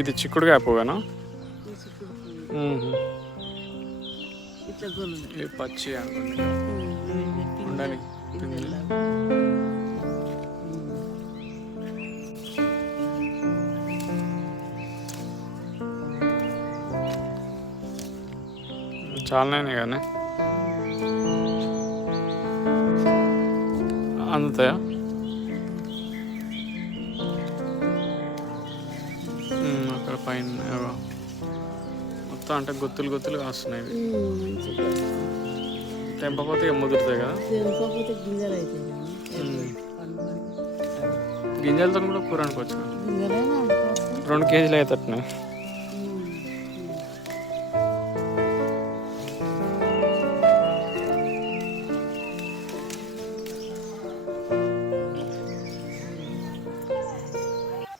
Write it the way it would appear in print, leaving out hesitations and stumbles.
ఇది చిక్కుడుగా పువ్వేనా? ఈ చిక్కుడు పువ్వు. ఇట్లా గొల్లు ఇది పచ్చి అనుకోండి ఉండాలి. చాలానే కానీ అందుతాయా? అక్కడ పైన మొత్తం అంటే గుత్తులు గుత్తులు కాస్తున్నాయి. తెంపకపోతే ఇక ముదురుతాయి కదా. తెంపకపోతే గింజలు అవుతాయి. గింజలతో కూడా కూర అనుకోవచ్చు. గింజలైనా 2 కేజీలు అవుతాయి.